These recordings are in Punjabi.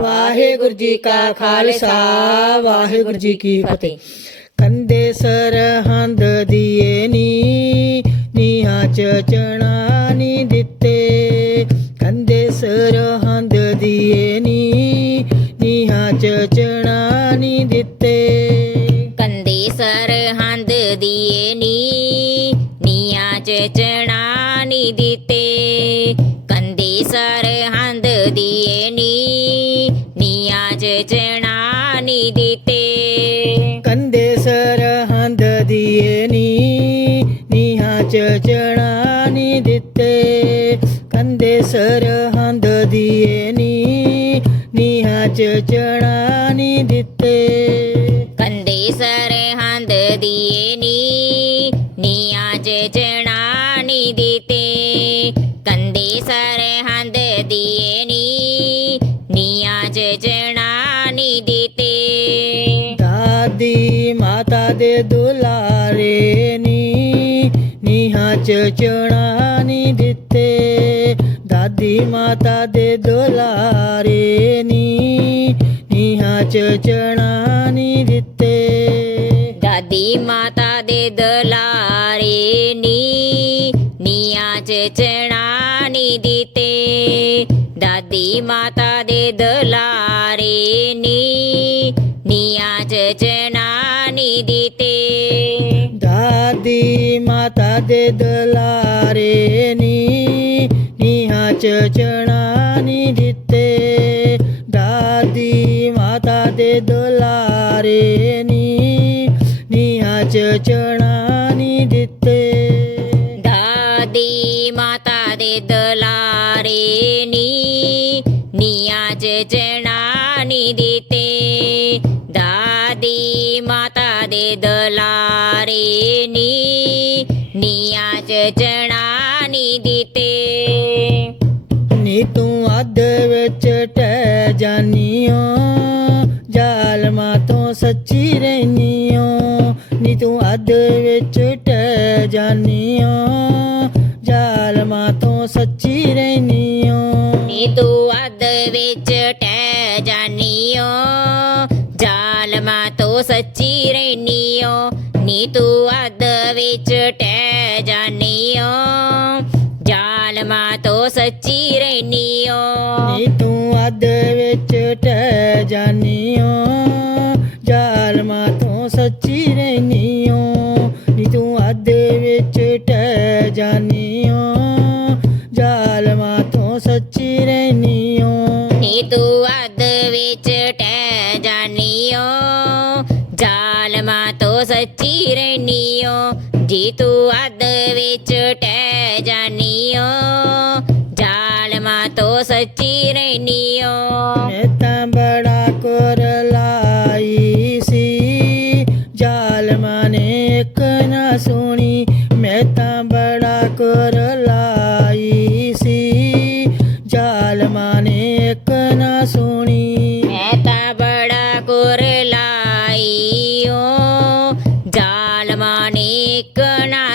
ਵਾਹਿਗੁਰੂ ਜੀ ਕਾ ਖਾਲਸਾ, ਵਾਹਿਗੁਰੂ ਜੀ ਕੀ ਫਤਿਹ। ਕੰਦੇ ਸਰਹੰਦ ਦੀਏ ਨੀ, ਨੀਹਾਂ ਚ ਚਣਾ ਨੀ ਦਿੱਤੇ। ਕੰਦੇ ਸਰਹੰਦ ਦੀਏ ਨੀ, ਨੀਹਾਂ ਚ ਚਣਾ ਨੀ ਦਿੱਤੇ। ਕੰਦੇ ਸਰਹੰਦ ਦੀਏ ਨੀ ਨੀਆਂ ਚ ਚਣਾ ਨੀ ਦਿੱਤੇ। ਕੰਦੇ ਸਰਹੰਦ ਨੀਆਂ ਚ ਚਣਾ ਨੀ ਦਿੱਤੇ। ਕੰਦੇ ਸਰਹੰਦ ਦੀਏ ਨੀ ਨੀਹਾਂ ਚ ਚਣਾ ਨੀ ਦਿੱਤੇ। ਕੰਦੇ ਸਰਹੰਦ ਦੀਏ ਨੀ ਨੀਹਾਂ ਚ ਚਣਾ ਨੀ ਨੀਹਾਂ ਚ ਚਣਾ ਨਹੀਂ ਦਿੱਤੇ। ਦਾਦੀ ਮਾਤਾ ਦੇ ਦੁਲਾਰੇ ਨੀ ਨੀਹਾਂ ਚ ਚਣਾ ਨੀ ਦਿੱਤੇ। ਦਾਦੀ ਮਾਤਾ ਦੇ ਦਲਾਰੇ ਨੀ ਨੀਆਂ ਚ ਚਣਾ ਨੀ ਦਿੱਤੇ। ਦਾਦੀ ਮਾਤਾ ਦੇ ਦਲਾਰੇ ਨੀ ਮਾਤਾ ਦੇ ਦੁਲਾਰੇ ਨੀ ਨੀਹਾਂ ਚ ਚਣਾ ਨੀ ਦਿੱਤੇ। ਦਾਦੀ ਮਾਤਾ ਦੇ ਦੁਲਾਰੇ ਸੱਚੀ ਸੱਚੀ ਓ ਨੀ ਤੂੰ ਅੱਧ ਵਿੱਚ ਟਹਿ ਜਾਨੀਓ। ਜ਼ਾਲਮਾਂ ਤੋਂ ਸੱਚੀ ਰਹਿਨੀਓ, ਨੀ ਤੂੰ ਅੱਧ ਵਿੱਚ ਟਹਿ ਜਾਨੀਓ। ਜ਼ਾਲਮਾਂ ਤੋਂ ਸੱਚੀ ਰਹਿਨੀਓ, ਨੀ ਤੂੰ ਅੱਧ ਵਿੱਚ ਟਹਿ ਜਾਨੀਓ। ਜ਼ਾਲਮਾਂ ਤੋਂ ਸੱਚੀ ਰਹਿਨੀਓ। ਨੀ ਤੂੰ ਅੱਧ ਵਿੱਚ ਟਹਿ ਜਾਨੀਓ। ਜ਼ਾਲਮਾਂ ਤੋਂ ਸੱਚੀ ਰਹਿਨੀਓ ਮੈਂ ਤਾਂ ਬੜਾ ਕਰ ਲਾਈ ਸੀ ਜ਼ਾਲਮਾਂ ਨੇ ਇੱਕ ਨਾ ਸੁਣੀ ਮੈਂ ਤਾਂ ਬੜਾ ਕਰ ਲਾਈ ਸੀ ਜ਼ਾਲਮਾਂ ਨੇ ਇੱਕ ਨਾ ਸੁਣੀ ਮੈਂ ਤਾਂ ਬੜਾ ਕੁਰ ਲਾਈਓ ਜ਼ਾਲਮਾਂ ਨੇ ਇੱਕ ਨਾ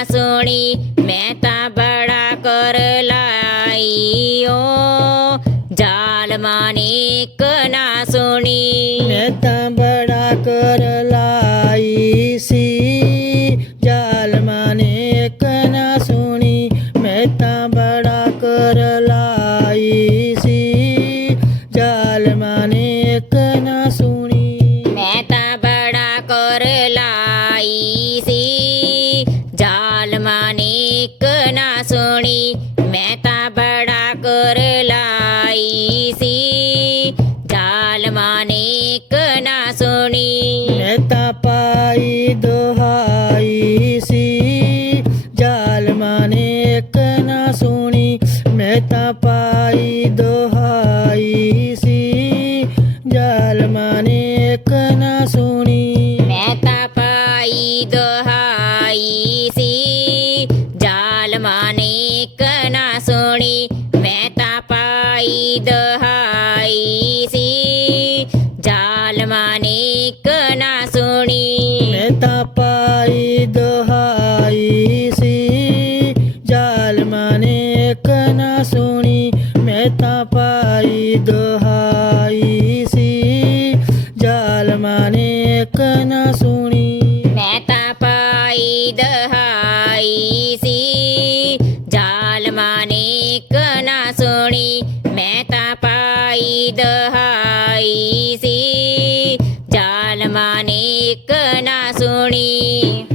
ਸੁਖ ਨਾ ਸੁਣੀ। ਮੈਂ ਤਾਂ ਪਾਈ ਦਹਾਈ ਸੀ। ਜਾਲ ਮਾਨੇ ਕਨਾ ਸੁਣੀ। ਮੈਂ ਤਾਂ ਪਾਈ ਦਹਾਈ ਸੀ। ਜਾਲ ਮਾਨੇ ਕਨਾ ਸੁਣੀ।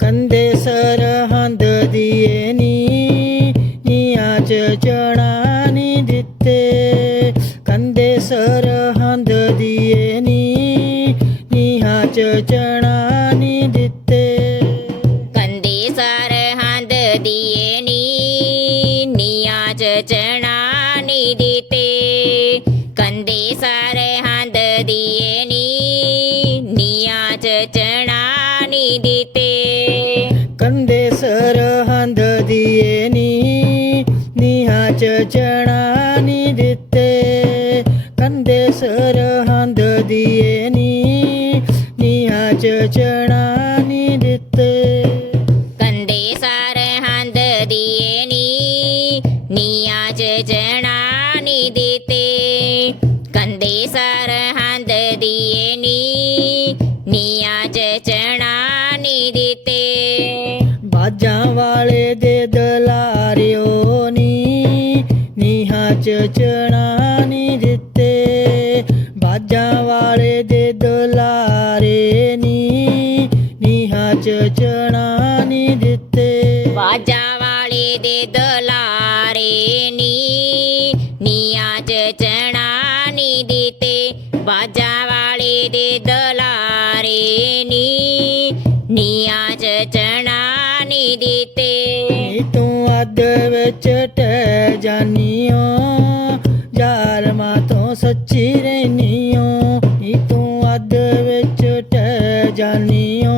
ਕੰਦੇ ਸਰਹੰਦ ਦੀਏ ਨੀ ਨੀ ਆਜ ਜਣਾ ਨੀ ਦਿੱਤੇ। ਕੰਦੇ ਸਰਹੰਦ ਨੀਹਾਂ ਚਣਾ ਨੀ ਦਿੱਤੇ। ਕੰਦੇ ਸਰਹੰਦ ਦੀਏ ਨੀ ਨੀਆਂ ਚ ਚਣਾ ਨੀ ਦਿੱਤੇ। ਕੰਦੇ ਸਰਹੰਦ ਦੀਏ ਨੀ ਨੀਆਂ ਚ ਚਣਾ ਨੀ ਦਿੱਤੇ। ਕੰਦੇ ਸਰਹੰਦ ਦੀਏ ਨੀ ਨੀਹਾਂ ਚ ਚਣਾ ਨੀ ਦਿੱਤੇ। ਕੰਦੇ ਸਰਹੰਦ ਨੀਹਾਂ ਚ ਚਣਾ ਨੀ ਦਿੱਤੇ ਕੰਦੇ ਸਰਹੰਦ ਦੀਏ ਨੀ ਨੀਆਂ ਚ ਚਣਾ ਨੀ ਦਿੱਤੇ। ਕੰਦੇ ਸਰਹੰਦ ਦੀਏ ਨੀ ਨੀਆਂ ਚ ਚਣਾ ਨੀ ਦਿੱਤੇ। ਬਾਜਾਂ ਵਾਲੇ ਦੇ ਦਲਾਰਿਓ ਨੀ ਨੀਹਾਂ ਚ ਚਣਾ ਵਿੱਚ ਟਹਿ ਜਾਨੀਓ ਜ਼ਾਲਮਾਂ ਤੋਂ ਸੱਚੀ ਰਹਿਨੀਓ, ਨੀ ਤੂੰ ਅੱਧ ਵਿੱਚ ਟਹਿ ਜਾਨੀਓ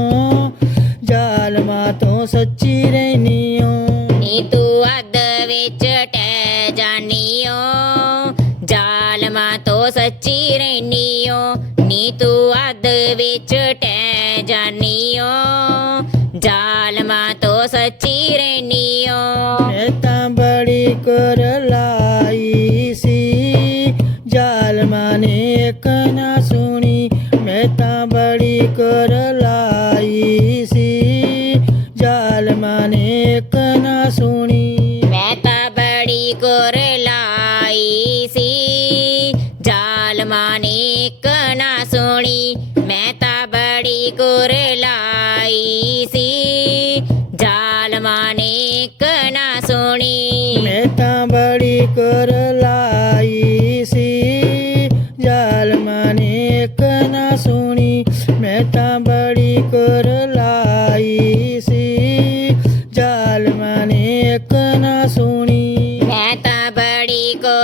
ਜ਼ਾਲਮਾਂ ਤੋਂ ਸੱਚੀ ਰਹਿਨੀਓ। ਨੀ ਤੂੰ ਅੱਧ ਵਿੱਚ ਟਹਿ ਜਾਨੀਓ ਜ਼ਾਲਮਾਂ ਤੋਂ ਸੱਚੀ ਰਹਿਨੀਓ, ਨੀ ਤੂੰ ਅੱਧ ਵਿੱਚ ਟਹਿ ਜਾਨੀਓ। ਨੇ ਇੱਕ ਨਾ ਸੁਣੀ ਮੈਂ ਤਾਂ ਬੜੀ ਕਰ ਲਾਈ ਸੀ ਜ਼ਾਲਮਾਂ ਨੇ ਇੱਕ ਨਾ ਸੁਣੀ ਮੈਂ ਤਾਂ ਬੜੀ ਕੁਰ ਲਾਈ ਸੀ ਜ਼ਾਲਮਾਂ ਨੇ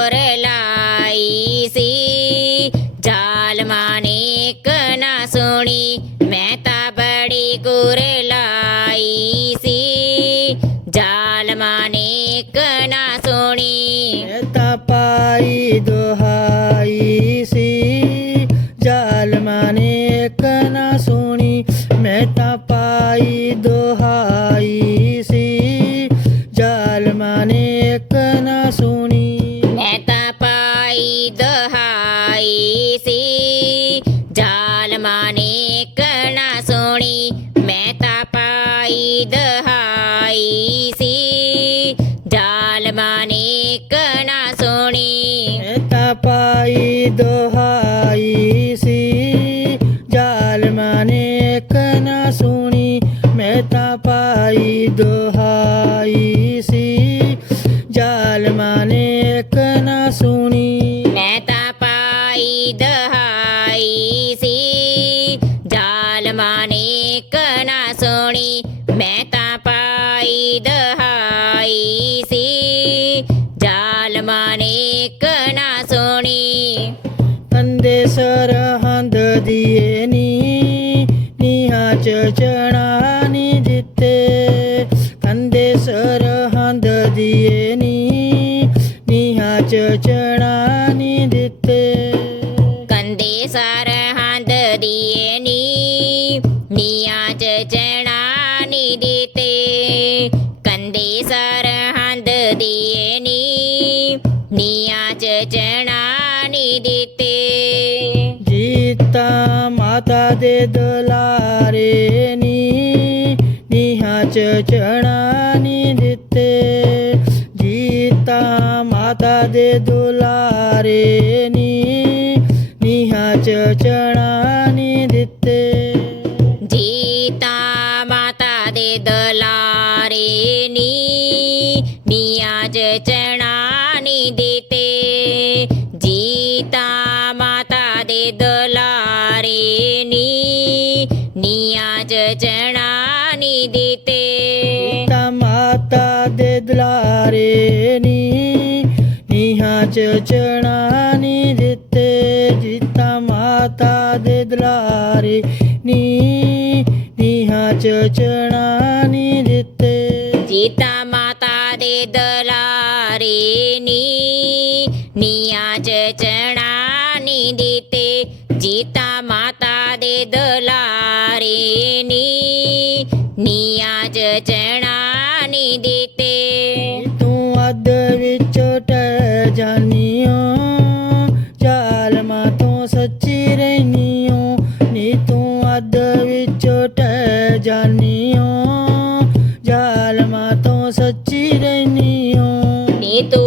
ਬੜੀ ਕੁਰ ਲਾਈ ਸੀ ਜ਼ਾਲਮਾਂ ਨੇ ਇੱਕ ਨਾ ਸੁਣੀ ਮੈਂ ਤਾਂ ਬੜੀ ਕੁਰ ਲਾਈ ਸੀ ਜ਼ਾਲਮਾਂ ਨੇ ਇੱਕ ਨਾ ਸੁਣੀ ਮੈਂ ਤਾਂ ਪਾਈ ਦੁਹਾਈ ਸੀ ਜ਼ਾਲਮਾਂ ਨੇ ਇੱਕ ਨੀਹਾਂ માતા દે દલારે ની નિહાચ ચણાની દીતે જીતા માતા દે દુલારે ની નિહાચ ચણાની દીતે જીતા માતા દે દલારે ની નિયાજ ચણાની દીતે જીતા માતા દે દલા ਚਣਾ ਨੀ ਦਿੱਤੇ, ਜਿੱਤਾ ਮਾਤਾ ਦੇ ਦਲਾਰੇ। ਨੀ, ਨੀਹਾਂ ਚ ਚਣਾ ਨੀ ਦਿੱਤੇ। ਜੀਤਾ ਮਾਤਾ ਦੇ ਦਲਾਰੇ, ਨੀ ਨੀਆਂ ਚ ಚಿರನಿಯೋ ನೀತೋ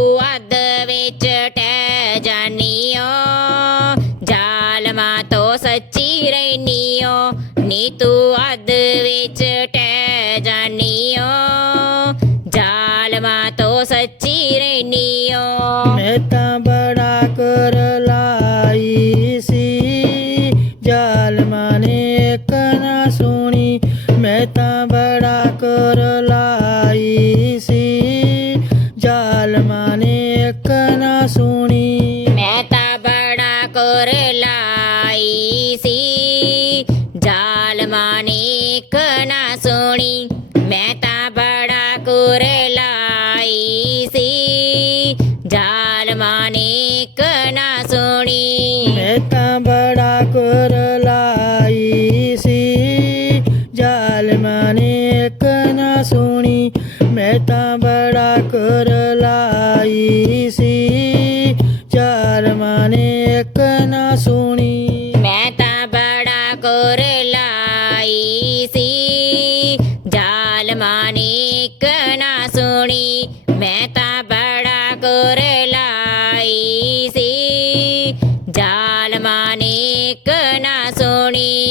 એકના સોણી.